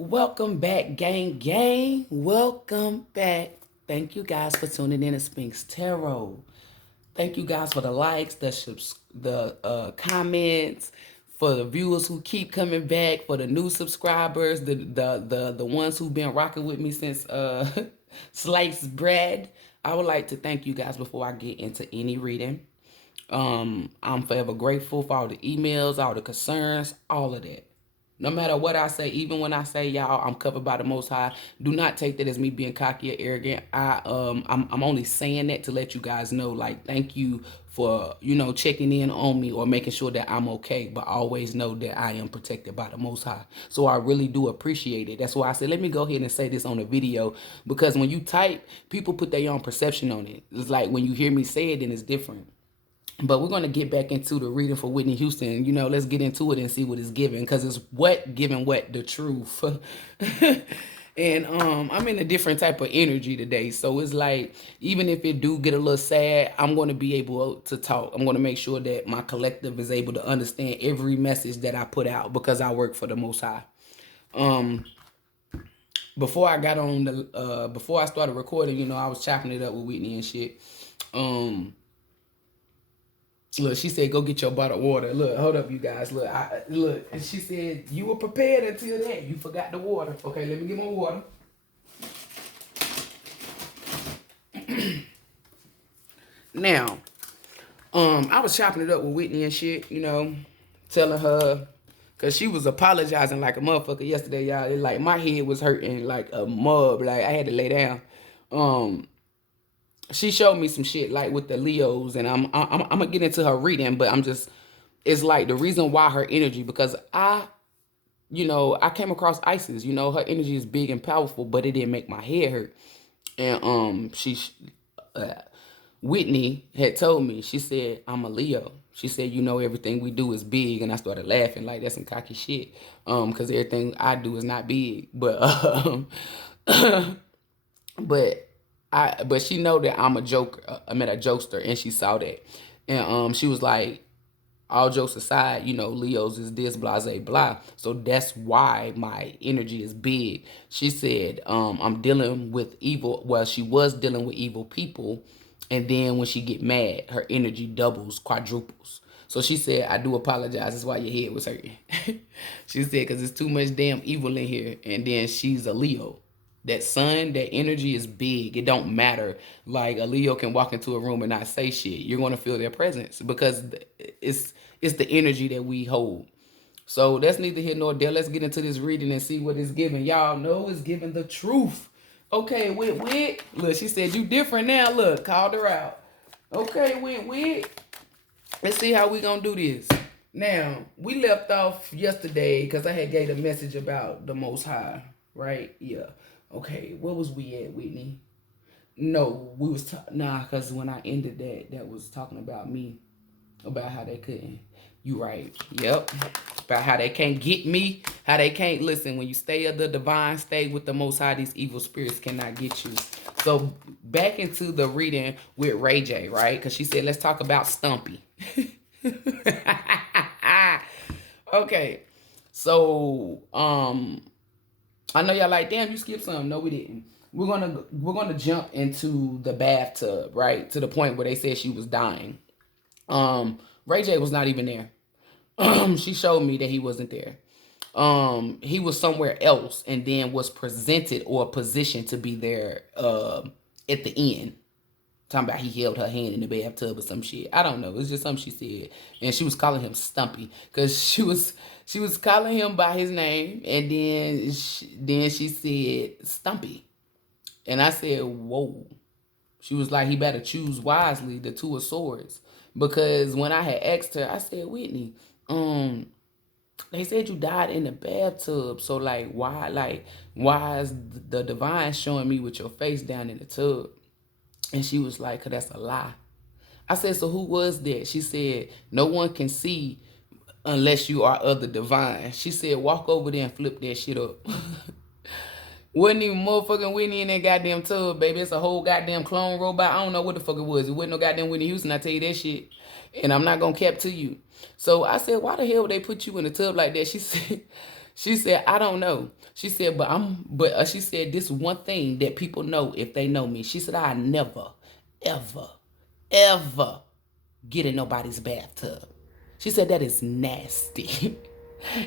Welcome back, gang. Welcome back. Thank you guys for tuning in to Spinks Tarot. Thank you guys for the likes, the comments, for the viewers who keep coming back, for the new subscribers, the ones who've been rocking with me since sliced bread. I would like to thank you guys before I get into any reading. I'm forever grateful for all the emails, all the concerns, all of that. No matter what I say, even when I say y'all, I'm covered by the Most High. Do not take that as me being cocky or arrogant. I'm only saying that to let you guys know, like, thank you for checking in on me or making sure that I'm okay. But always know that I am protected by the Most High. So I really do appreciate it. That's why I said let me go ahead and say this on the video, because when you type, people put their own perception on it. It's like when you hear me say it, then it's different. But we're going to get back into the reading for Whitney Houston. Let's get into it and see what it's giving, because it's giving the truth. And I'm in a different type of energy today. So it's like, even if it do get a little sad, I'm going to be able to talk. I'm going to make sure that my collective is able to understand every message that I put out, because I work for the Most High. Before I got on before I started recording, I was chopping it up with Whitney and shit. Look, she said, go get your bottle of water. Look, hold up, you guys. Look, look. And she said, you were prepared until that. You forgot the water. Okay, let me get my water. Now, I was chopping it up with Whitney and shit, telling her, because she was apologizing like a motherfucker yesterday, y'all. Like, my head was hurting like a mug. Like, I had to lay down. She showed me some shit like with the Leos, and I'm gonna get into her reading, but it's like the reason why her energy, because I came across Isis. Her energy is big and powerful, but it didn't make my head hurt. And Whitney had told me, she said, I'm a Leo. She said, everything we do is big, and I started laughing like that's some cocky shit, because everything I do is not big, but but she know that I'm a joker. I met a jokester, and she saw that, and she was like, all jokes aside, Leos is this, blah, blah, blah. So that's why my energy is big. She said, I'm dealing with evil. Well, she was dealing with evil people, and then when she get mad, her energy doubles, quadruples. So she said, I do apologize. That's why your head was hurting. She said, because it's too much damn evil in here, and then she's a Leo. That sun, that energy is big. It don't matter. Like, a Leo can walk into a room and not say shit. You're going to feel their presence, because it's the energy that we hold. So that's neither here nor there. Let's get into this reading and see what it's giving. Y'all know it's giving the truth. Okay, Whit. Look, she said, you different now. Look, called her out. Okay, Whit. Let's see how we going to do this. Now, we left off yesterday because I had gave a message about the Most High, right? Yeah. Okay, where was we at, Whitney? No, we was because when I ended that was talking about me, about how they couldn't. You right. Yep. About how they can't get me, how they can't listen. When you stay of the divine state with the Most High, these evil spirits cannot get you. So back into the reading with Ray J, right? Because she said, let's talk about Stumpy. Okay. So I know y'all like, damn, you skipped something. No, we didn't. We're gonna jump into the bathtub, right? To the point where they said she was dying. Ray J was not even there. She showed me that he wasn't there. He was somewhere else, and then was presented or positioned to be there at the end. Talking about he held her hand in the bathtub or some shit. I don't know. It's just something she said. And she was calling him Stumpy. Because she was calling him by his name. And then she said Stumpy. And I said, whoa. She was like, he better choose wisely, the two of swords. Because when I had asked her, I said, Whitney, they said you died in the bathtub. So like, why is the divine showing me with your face down in the tub? And she was like, cause that's a lie. I said, so who was that? She said, no one can see unless you are of the divine. She said, walk over there and flip that shit up. Wasn't even motherfucking Whitney in that goddamn tub, baby. It's a whole goddamn clone robot. I don't know what the fuck it was. It wasn't no goddamn Whitney Houston, I tell you that shit. And I'm not gonna cap to you. So I said, why the hell would they put you in a tub like that? She said, I don't know. She said, she said, this one thing that people know if they know me. She said, I never, ever, ever get in nobody's bathtub. She said, that is nasty.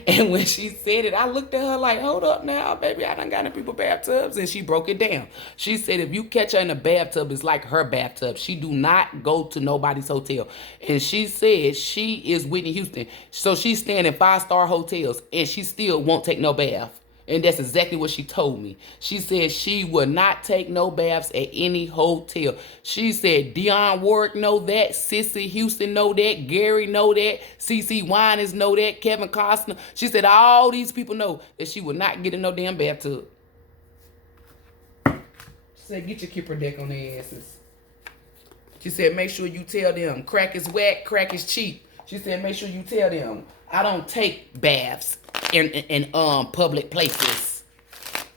And when she said it, I looked at her like, hold up now, baby, I done got in people's bathtubs. And she broke it down. She said, if you catch her in a bathtub, it's like her bathtub. She do not go to nobody's hotel. And she said she is Whitney Houston. So she's staying in 5-star hotels and she still won't take no bath. And that's exactly what she told me. She said she will not take no baths at any hotel. She said Dionne Warwick know that. Sissy Houston know that. Gary know that. CeCe Winans know that. Kevin Costner. She said all these people know that she will not get in no damn bathtub. She said get your Kipper deck on their asses. She said make sure you tell them crack is whack, crack is cheap. She said make sure you tell them I don't take baths in public places.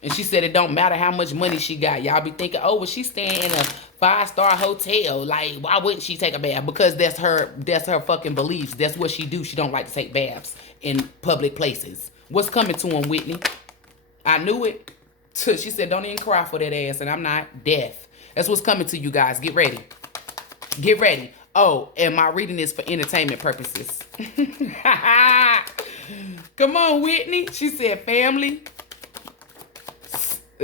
And she said it don't matter how much money she got. Y'all be thinking, oh, well, she's staying in a 5-star hotel. Like, why wouldn't she take a bath? Because that's her fucking beliefs. That's what she do. She don't like to take baths in public places. What's coming to him, Whitney? I knew it. She said, don't even cry for that ass, and I'm not deaf. That's what's coming to you guys. Get ready. Get ready. Oh, and my reading is for entertainment purposes. Come on, Whitney. She said, family.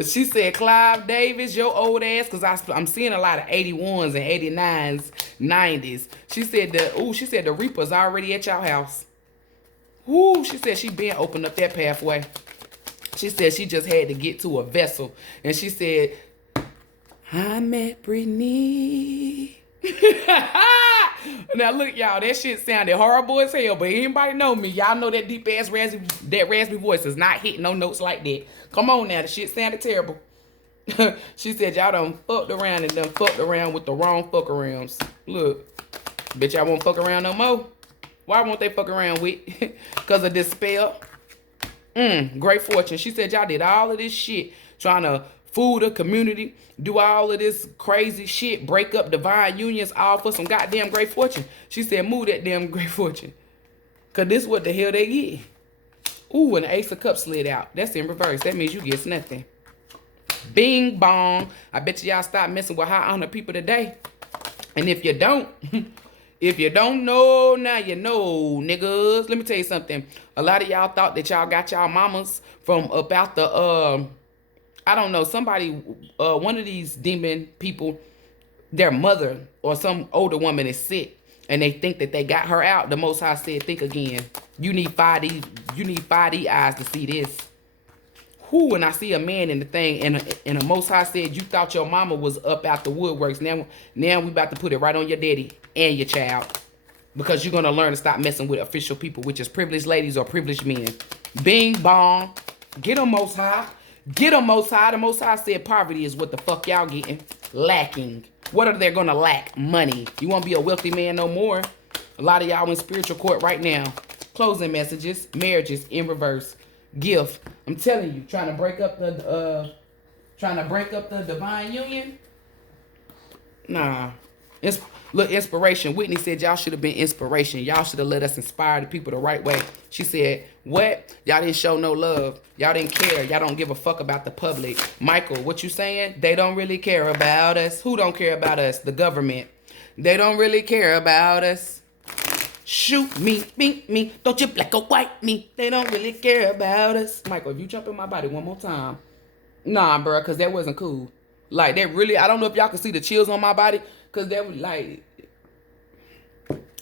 She said, Clive Davis, your old ass, because I'm seeing a lot of 81s and 89s, 90s. She said, the Reaper's already at your house. Ooh, she said she been opened up that pathway. She said she just had to get to a vessel. And she said, I met Brittany. Now look, y'all, that shit sounded horrible as hell, but anybody know me, y'all know that deep ass raspy voice is not hitting no notes like that. Come on now, the shit sounded terrible. She said y'all done fucked around and done fucked around with the wrong fuck arounds. Look, bitch, y'all won't fuck around no more. Why won't they fuck around with? Because of this spell. Great fortune. She said y'all did all of this shit trying to fool the community, do all of this crazy shit, break up divine unions, all for some goddamn great fortune. She said, move that damn great fortune. Because this what the hell they get. Ooh, and the Ace of Cups slid out. That's in reverse. That means you get nothing. Bing bong. I bet y'all stop messing with high honor people today. And if you don't, if you don't know, now you know, niggas. Let me tell you something. A lot of y'all thought that y'all got y'all mamas from about the, I don't know, somebody, one of these demon people, their mother or some older woman is sick and they think that they got her out. The Most High said, think again. You need 5D eyes to see this. Who? And I see a man in the thing and the Most High said, you thought your mama was up out the woodworks. Now we about to put it right on your daddy and your child. Because you're going to learn to stop messing with official people, which is privileged ladies or privileged men. Bing bong. Get them, Most High. Get them, Most High. The Most High said poverty is what the fuck y'all getting. Lacking. What are they gonna lack? Money. You won't be a wealthy man no more. A lot of y'all in spiritual court right now. Closing messages. Marriages in reverse. Gift. I'm telling you, trying to break up the divine union. Nah. Look, inspiration. Whitney said y'all should have been inspiration. Y'all should have let us inspire the people the right way. She said, what? Y'all didn't show no love. Y'all didn't care. Y'all don't give a fuck about the public. Michael, what you saying? They don't really care about us. Who don't care about us? The government. They don't really care about us. Shoot me, beat me. Don't you black or white me. They don't really care about us. Michael, if you jump in my body one more time. Nah, bro, because that wasn't cool. Like, that really, I don't know if y'all can see the chills on my body. Because that was like,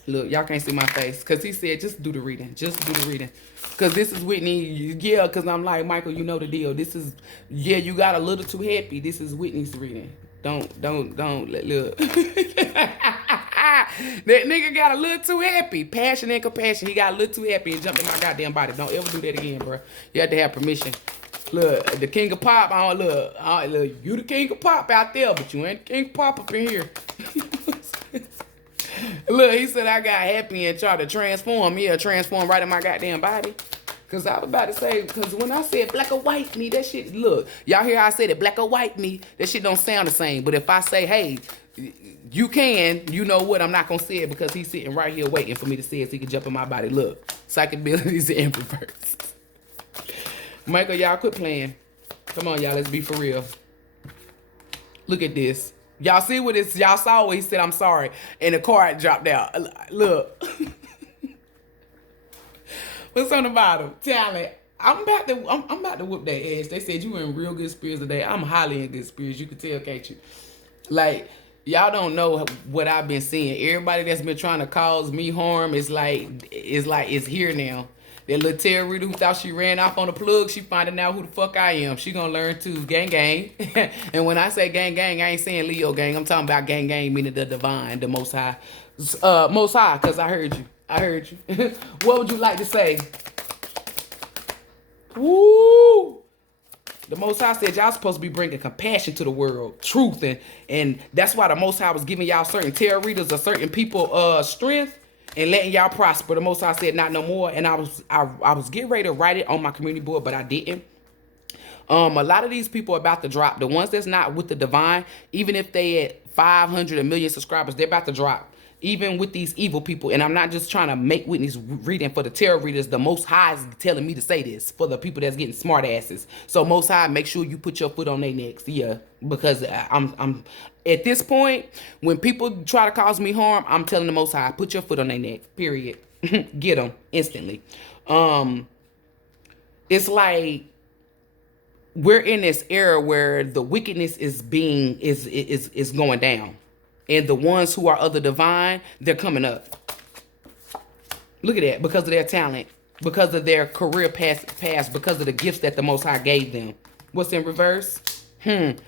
look, y'all can't see my face. Because he said, just do the reading. Just do the reading. Because this is Whitney. Yeah, because I'm like, Michael, you know the deal. This is, yeah, you got a little too happy. This is Whitney's reading. Look. That nigga got a little too happy. Passion and compassion. He got a little too happy and jumped in my goddamn body. Don't ever do that again, bro. You have to have permission. Look, the king of pop, look, you the king of pop out there, but you ain't the king of pop up in here. Look, he said I got happy and tried to transform. Yeah, transform right in my goddamn body. Because I was about to say, because when I said black or white me, that shit, look, y'all hear how I said it, black or white me, that shit don't sound the same. But if I say, hey, you can, you know what, I'm not going to say it because he's sitting right here waiting for me to say it so he can jump in my body. Look, psychic abilities in reverse. Michael, y'all quit playing. Come on, y'all. Let's be for real. Look at this. Y'all see what this? Y'all saw what he said, I'm sorry. And the card dropped out. Look. What's on the bottom? Talent. I'm about to whoop their ass. They said you in real good spirits today. I'm highly in good spirits. You can tell, can't you? Like, y'all don't know what I've been seeing. Everybody that's been trying to cause me harm is it's here now. That little tarot reader who thought she ran off on the plug, she finding out who the fuck I am. She gonna learn too. Gang gang. And when I say gang gang, I ain't saying Leo gang. I'm talking about gang gang, meaning the divine, the most high. Most high, because I heard you. I heard you. What would you like to say? Woo! The Most High said y'all supposed to be bringing compassion to the world, truth, and that's why the Most High was giving y'all certain tarot readers or certain people strength and letting y'all prosper. The Most High said not no more, and I was getting ready to write it on my community board, but I didn't. A lot of these people are about to drop. The ones that's not with the divine, even if they at 500, 1 million subscribers, they're about to drop. Even with these evil people, and I'm not just trying to make Whitney's reading for the tarot readers. The Most High is telling me to say this for the people that's getting smart asses. So Most High, make sure you put your foot on their necks, yeah, because I'm at this point when people try to cause me harm, I'm telling the Most High, put your foot on their neck. Period. Get them instantly. It's like we're in this era where the wickedness is going down. And the ones who are of the divine, they're coming up. Look at that. Because of their talent. Because of their career past. Because of the gifts that the Most High gave them. What's in reverse?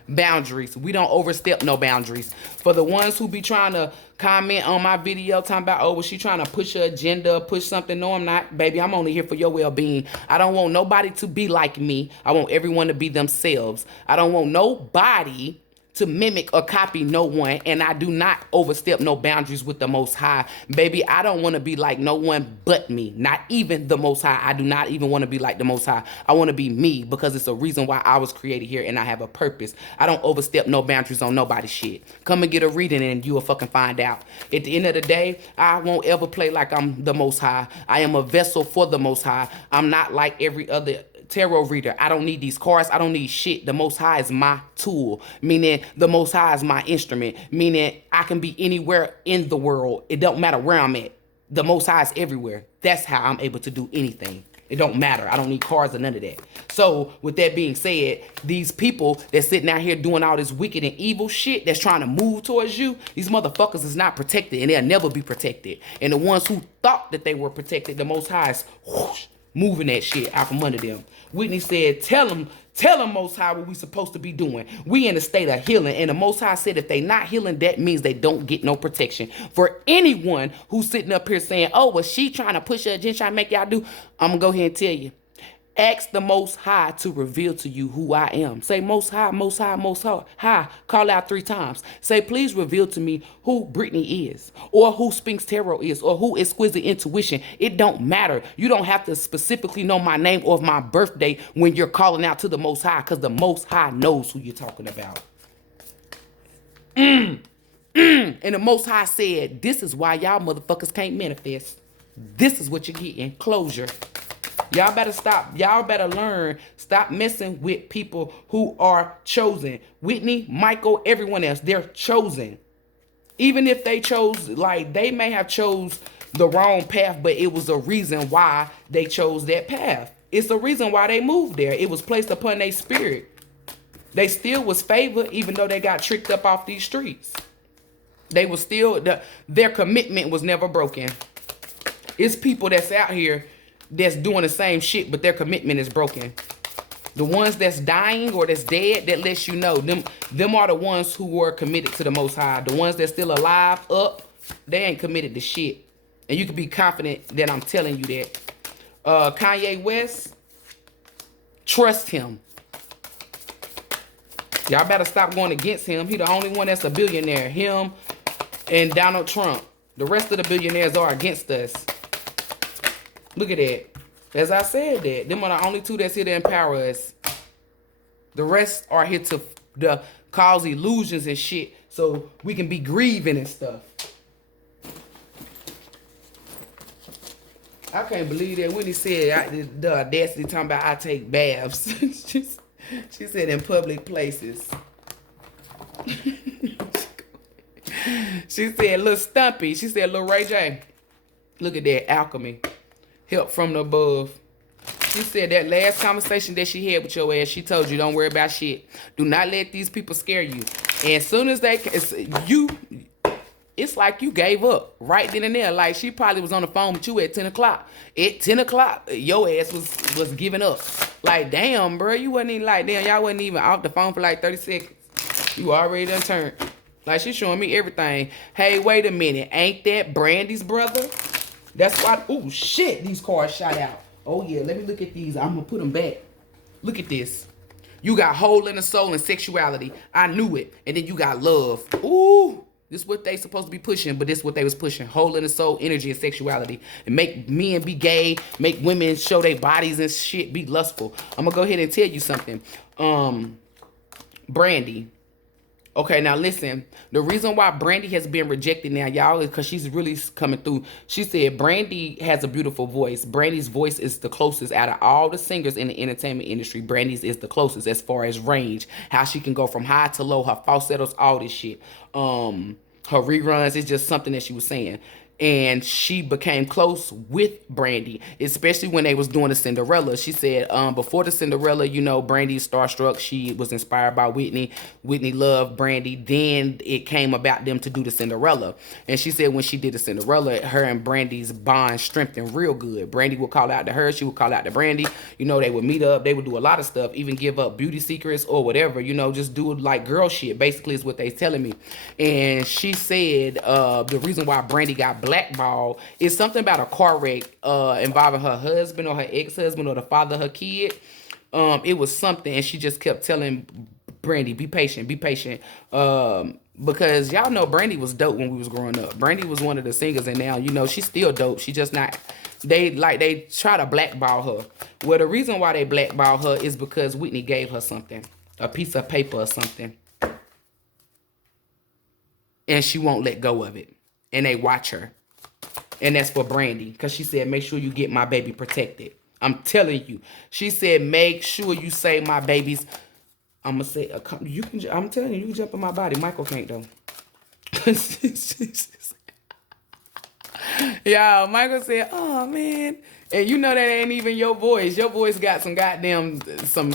Boundaries. We don't overstep no boundaries. For the ones who be trying to comment on my video talking about, oh, was she trying to push her agenda, push something? No, I'm not. Baby, I'm only here for your well-being. I don't want nobody to be like me. I want everyone to be themselves. I don't want nobody to mimic or copy no one, and I do not overstep no boundaries with the Most High. Baby, I don't want to be like no one but me, not even the Most High. I do not even want to be like the Most High. I want to be me because it's a reason why I was created here and I have a purpose. I don't overstep no boundaries on nobody's shit. Come and get a reading and you will fucking find out. At the end of the day, I won't ever play like I'm the Most High. I am a vessel for the Most High. I'm not like every other tarot reader. I don't need these cards. I don't need shit. The Most High is my tool, meaning the Most High is my instrument, meaning I can be anywhere in the world. It don't matter where I'm at. The Most High is everywhere. That's how I'm able to do anything. It don't matter. I don't need cards or none of that. So with that being said, these people that's sitting out here doing all this wicked and evil shit that's trying to move towards you, these motherfuckers is not protected and they'll never be protected. And the ones who thought that they were protected, the Most High is whoosh, moving that shit out from under them. Whitney said, tell them Most High what we supposed to be doing. We in a state of healing. And the Most High said if they not healing, that means they don't get no protection. For anyone who's sitting up here saying, oh, well, she trying to push her agenda, trying to make y'all do, I'm going to go ahead and tell you. Ask the Most High to reveal to you who I am. Say Most High, Most High, Most High. Call out 3 times. Say, please reveal to me who Brittany is, or who Spinks Tarot is, or who Exquisite Intuition. It don't matter. You don't have to specifically know my name or my birthday when you're calling out to the Most High, because the Most High knows who you're talking about. And the Most High said, this is why y'all motherfuckers can't manifest. This is what you're getting. Closure. Y'all better stop. Y'all better learn. Stop messing with people who are chosen. Whitney, Michael, everyone else, they're chosen. Even if they chose, like, they may have chose the wrong path, but it was a reason why they chose that path. It's a reason why they moved there. It was placed upon their spirit. They still was favored, even though they got tricked up off these streets. They was still, their commitment was never broken. It's people that's out here that's doing the same shit, but their commitment is broken. The ones that's dying or that's dead, that lets you know them are the ones who were committed to the Most High. The ones that's still alive, up, they ain't committed to shit. And you can be confident that I'm telling you that. Kanye West, trust him. Y'all better stop going against him. He the only one that's a billionaire. Him and Donald Trump. The rest of the billionaires are against us. Look at that. As I said that, them are the only 2 that's here to empower us. The rest are here to cause illusions and shit so we can be grieving and stuff. I can't believe that Whitney said the audacity talking about I take baths. She said in public places. She said, "Little Stumpy." She said, "Little Ray J, look at that alchemy, help from the above." She said that last conversation that she had with your ass, she told you don't worry about shit. Do not let these people scare you. And as soon as it's like you gave up right then and there. Like she probably was on the phone with you at 10 o'clock. At 10 o'clock, your ass was giving up. Like, damn, bro, you wasn't even like, damn, y'all wasn't even off the phone for like 30 seconds. You already done turned. Like, she's showing me everything. Hey, wait a minute. Ain't that Brandy's brother? That's why, oh, shit, these cards shot out. Oh, yeah, let me look at these. I'm going to put them back. Look at this. You got whole inner soul and sexuality. I knew it. And then you got love. Ooh. This is what they supposed to be pushing, but this is what they was pushing. Whole inner soul, energy, and sexuality. And make men be gay, make women show their bodies and shit, be lustful. I'm going to go ahead and tell you something. Brandy. Okay, now listen. The reason why Brandy has been rejected now, y'all, is because she's really coming through. She said Brandy has a beautiful voice. Brandy's voice is the closest out of all the singers in the entertainment industry. Brandy's is the closest as far as range. How she can go from high to low, her falsettos, all this shit. Her reruns is just something that she was saying. And she became close with Brandy, especially when they was doing the Cinderella. She said, before the Cinderella, you know, Brandy's starstruck. She was inspired by Whitney. Whitney loved Brandy. Then it came about them to do the Cinderella. And she said when she did the Cinderella, her and Brandy's bond strengthened real good. Brandy would call out to her. She would call out to Brandy. You know, they would meet up. They would do a lot of stuff, even give up beauty secrets or whatever, you know, just do it like girl shit, basically is what they telling me. And she said the reason why Brandy got blackball is something about a car wreck involving her husband or her ex-husband or the father of her kid. It was something, and she just kept telling Brandy, be patient, be patient. Because y'all know Brandy was dope when we was growing up. Brandy was one of the singers, and now, you know, she's still dope. She just not, they try to blackball her. Well, the reason why they blackball her is because Whitney gave her something, a piece of paper or something. And she won't let go of it. And they watch her. And that's for Brandy. Because she said, make sure you get my baby protected. I'm telling you. She said, make sure you save my babies. I'm going to say, you can. I'm telling you, you can jump in my body. Michael can't, though. Y'all, Michael said, oh, man. And you know that ain't even your voice. Your voice got some goddamn, some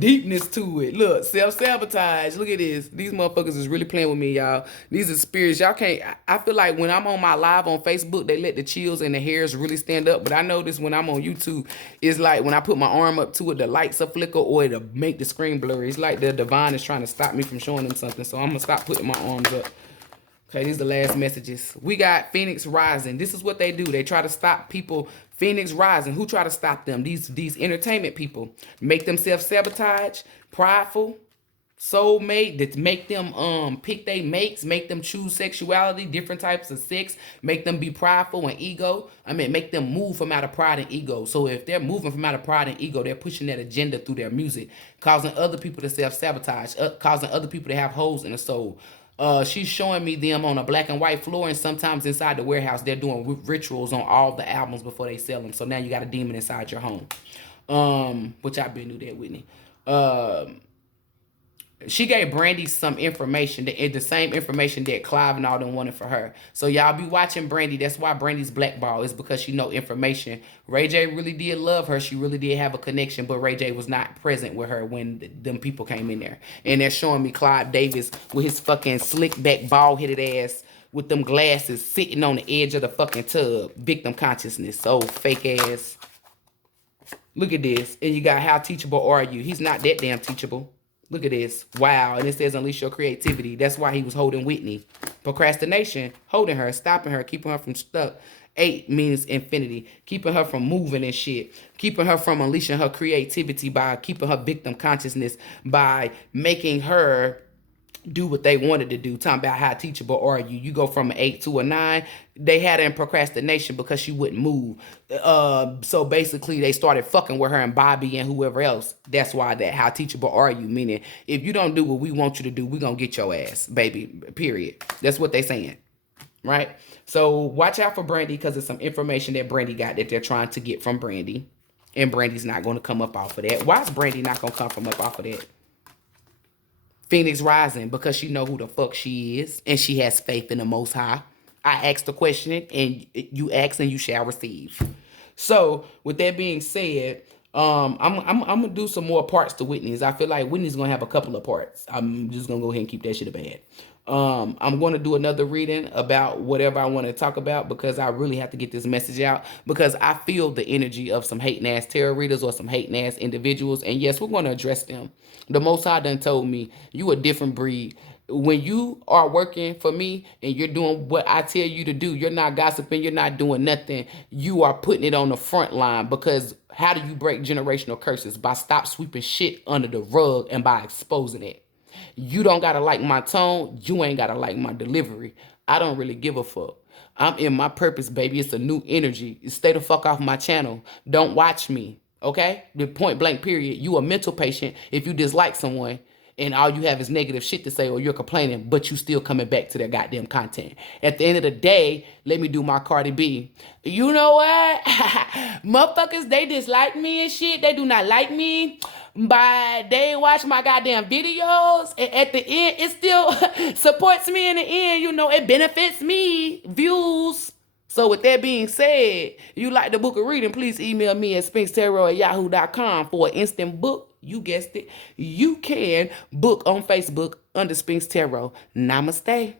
deepness to it. Look, self-sabotage. Look at this. These motherfuckers is really playing with me, y'all. These are spirits. Y'all can't, I feel like when I'm on my live on Facebook, they let the chills and the hairs really stand up. But I notice when I'm on YouTube, it's like when I put my arm up to it, the lights will flicker or it'll make the screen blurry. It's like the divine is trying to stop me from showing them something. So I'm going to stop putting my arms up. Okay, these are the last messages. We got Phoenix Rising. This is what they do. They try to stop people. Phoenix Rising. Who try to stop them? These entertainment people. Make them self-sabotage, prideful, soulmate, that make them pick their mates, make them choose sexuality, different types of sex, make them be prideful and ego. I mean, make them move from out of pride and ego. So if they're moving from out of pride and ego, they're pushing that agenda through their music, causing other people to self-sabotage, causing other people to have holes in the soul. She's showing me them on a black and white floor, and sometimes inside the warehouse they're doing rituals on all the albums before they sell them. So now you got a demon inside your home. Which I've been knew that, Whitney. She gave Brandy some information, the same information that Clive and all them wanted for her. So y'all be watching Brandy. That's why Brandy's blackball is because she know information. Ray J really did love her. She really did have a connection, but Ray J was not present with her when them people came in there. And they're showing me Clive Davis with his fucking slick back, bald-headed ass with them glasses sitting on the edge of the fucking tub. Victim consciousness. So fake ass. Look at this. And you got how teachable are you? He's not that damn teachable. Look at this. Wow. And it says unleash your creativity. That's why he was holding Whitney. Procrastination, holding her, stopping her, keeping her from stuck. 8 means infinity. Keeping her from moving and shit. Keeping her from unleashing her creativity by keeping her victim consciousness, by making her do what they wanted to do. Talking about how teachable are you. You go from an 8 to a 9. They had her in procrastination because she wouldn't move. So basically they started fucking with her and Bobby and whoever else. That's why that how teachable are you. Meaning if you don't do what we want you to do, we gonna get your ass, baby. Period. That's what they saying. right? So watch out for Brandy because it's some information that Brandy got that they're trying to get from Brandy. And Brandy's not going to come up off of that. Why is Brandy not going to come from up off of that? Phoenix rising, because she know who the fuck she is and she has faith in the Most High. I asked the question and you ask and you shall receive. So with that being said, I'm gonna do some more parts to Whitney's. I feel like Whitney's gonna have a couple of parts. I'm just gonna go ahead and keep that shit a bad. I'm going to do another reading about whatever I want to talk about because I really have to get this message out because I feel the energy of some hating ass tarot readers or some hating ass individuals. And yes, we're going to address them. The Most High done told me you a different breed. When you are working for me and you're doing what I tell you to do, you're not gossiping, you're not doing nothing. You are putting it on the front line because how do you break generational curses? By stop sweeping shit under the rug and by exposing it. You don't gotta like my tone. You ain't gotta like my delivery. I don't really give a fuck. I'm in my purpose, baby. It's a new energy. Stay the fuck off my channel. Don't watch me, okay? The point blank period. You a mental patient if you dislike someone and all you have is negative shit to say or you're complaining, but you still coming back to their goddamn content. At the end of the day, let me do my Cardi B. You know what? Motherfuckers, they dislike me and shit. They do not like me. But they watch my goddamn videos. And at the end, it still supports me in the end. You know, it benefits me. Views. So with that being said, you like the book of reading, please email me at SPINKSTAROT@yahoo.com for an instant book. You guessed it. You can book on Facebook under Spinks Tarot. Namaste.